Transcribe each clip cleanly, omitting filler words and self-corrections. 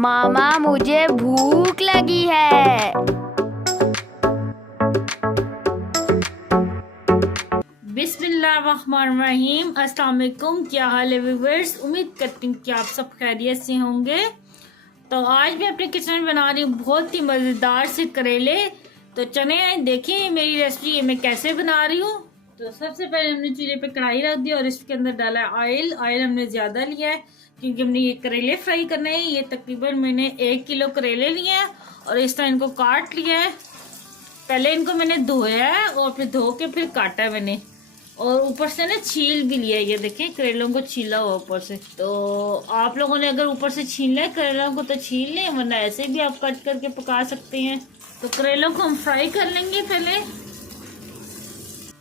मामा मुझे भूख लगी है। बिस्मिल्लाहिर्रहमानिर्रहीम। अस्सलाम वालेकुम। क्या हाल है व्यूअर्स? उम्मीद करती हूँ कि आप सब खैरियत से होंगे। तो आज मैं अपने किचन में बना रही हूँ बहुत ही मज़ेदार से करेले। तो चने देखिए मेरी रेसिपी ये मैं कैसे बना रही हूँ। तो सबसे पहले हमने चूल्हे पे कढ़ाई रख दी और इसके अंदर डाला ऑयल। ऑयल हमने ज़्यादा लिया है क्योंकि हमने ये करेले फ्राई करने हैं। ये तकरीबन मैंने 1 किलो करेले लिए हैं और इस तरह इनको काट लिया है। पहले इनको मैंने धोया है और फिर धो के फिर काटा है मैंने, और ऊपर से ना छील भी लिया है। ये देखें करेलों को छीला हुआ ऊपर से। तो आप लोगों ने अगर ऊपर से छीलना है करेलों को तो छील लें, वरना ऐसे भी आप कट करके पका सकते हैं। तो करेलों को हम फ्राई कर लेंगे पहले।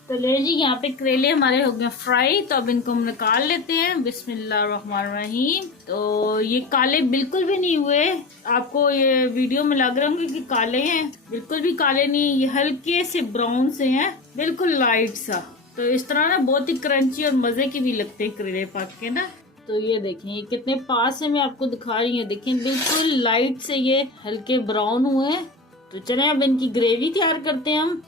तो ले जी यहाँ पे करेले हमारे हो गए फ्राई। तो अब इनको हम निकाल लेते हैं। बिस्मिल्लाहिर्रहमानिर्रहीम। तो ये काले बिल्कुल भी नहीं हुए, आपको ये वीडियो में लग रहे होंगे कि काले हैं, बिल्कुल भी काले नहीं। ये हल्के से ब्राउन से हैं, बिल्कुल लाइट सा। तो इस तरह ना बहुत ही क्रंची और मजे की भी लगते हैं करेले पक के ना। तो ये देखें ये कितने पास से मैं आपको दिखा रही हूँ। देखें बिल्कुल लाइट से ये हल्के ब्राउन हुए हैं। तो चले अब इनकी ग्रेवी तैयार करते हैं हम।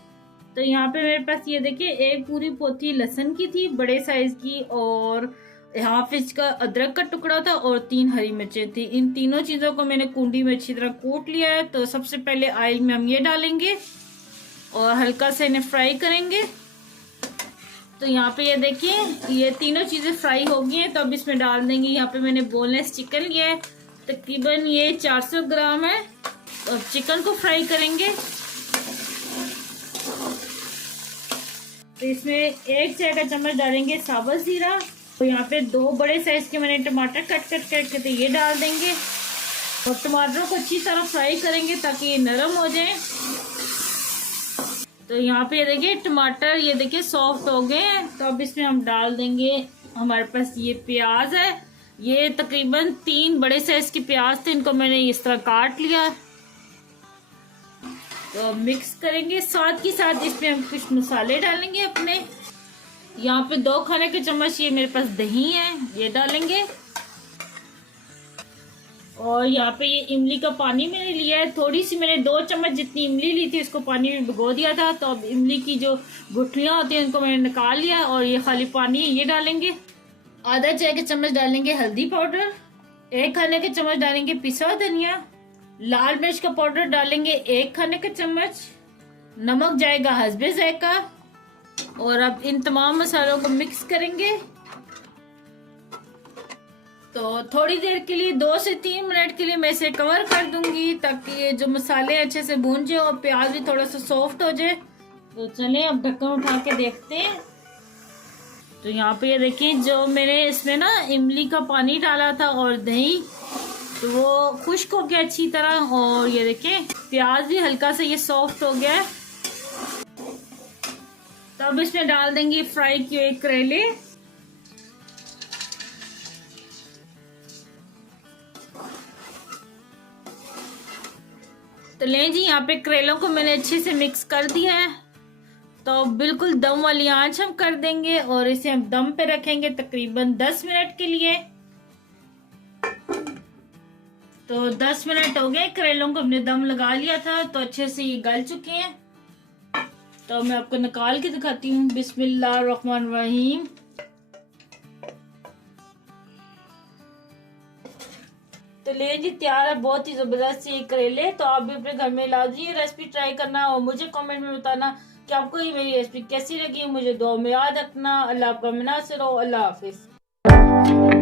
तो यहाँ पे मेरे पास ये देखिए एक पूरी पोथी लहसुन की थी बड़े साइज की, और हाफ इंच का अदरक का टुकड़ा था, और 3 हरी मिर्चें थी। इन तीनों चीजों को मैंने कुंडी में अच्छी तरह कूट लिया है। तो सबसे पहले ऑयल में हम ये डालेंगे और हल्का से इन्हें फ्राई करेंगे। तो यहाँ पे ये देखिए ये तीनों चीजें फ्राई हो गई हैं। तो अब इसमें डाल देंगे, यहाँ पे मैंने बोनलेस चिकन लिया है, तकरीबन ये 400 ग्राम है। तो अब चिकन को फ्राई करेंगे। तो इसमें 1 चाय का चम्मच डालेंगे साबुत जीरा। तो यहाँ पे 2 बड़े साइज के मैंने टमाटर कट करके तो ये डाल देंगे, और टमाटरों को अच्छी तरह फ्राई करेंगे ताकि ये नरम हो जाए। तो यहाँ पे ये देखिए टमाटर ये देखिए सॉफ्ट हो गए हैं। तो अब इसमें हम डाल देंगे, हमारे पास ये प्याज है, ये तकरीबन 3 बड़े साइज के प्याज थे, इनको मैंने इस तरह काट लिया। तो मिक्स करेंगे, साथ ही साथ इसमें हम कुछ मसाले डालेंगे अपने। यहाँ पे 2 खाने के चम्मच ये मेरे पास दही है, ये डालेंगे। और यहाँ पे ये इमली का पानी मैंने लिया है, थोड़ी सी मैंने 2 चम्मच जितनी इमली ली थी इसको पानी में भिगो दिया था। तो अब इमली की जो गुठलियां होती हैं उनको मैंने निकाल लिया, और ये खाली पानी है ये डालेंगे। आधा चाय के चम्मच डालेंगे हल्दी पाउडर, 1 खाने के चम्मच डालेंगे पिसा हुआ धनिया, लाल मिर्च का पाउडर डालेंगे 1 खाने का चम्मच, नमक जाएगा हस्बे जायका। और अब इन तमाम मसालों को मिक्स करेंगे। तो थोड़ी देर के लिए 2 से 3 मिनट के लिए मैं इसे कवर कर दूंगी ताकि ये जो मसाले अच्छे से भून जाए और प्याज भी थोड़ा सा सॉफ्ट हो जाए। तो चलें अब ढक्कन उठा के देखते हैं। तो यहाँ पे ये देखिए जो मैंने इसमें ना इमली का पानी डाला था और दही, तो वो खुश्क हो गया अच्छी तरह, और ये देखें प्याज भी हल्का सा ये सॉफ्ट हो गया है। तो अब इसमें डाल देंगे फ्राई किए हुए करेले। तो लें जी यहाँ पे करेलों को मैंने अच्छे से मिक्स कर दिया है। तो बिल्कुल दम वाली आंच हम कर देंगे और इसे हम दम पे रखेंगे तकरीबन 10 मिनट के लिए। तो 10 मिनट हो गए, करेलों को हमने दम लगा लिया था, तो अच्छे से ये गल चुके हैं। तो मैं आपको निकाल के दिखाती हूँ। बिस्मिल्लाहिर्रहमानिर्रहीम। तो ले जी तैयार है बहुत ही जबरदस्त ये करेले। तो आप भी अपने घर में लाजमी ये रेसिपी ट्राई करना और मुझे कमेंट में बताना कि आपको ये मेरी रेसिपी कैसी लगी। मुझे दुआ में याद रखना। अल्लाह आपका मुनासिर हो। अल्लाह हाफिज।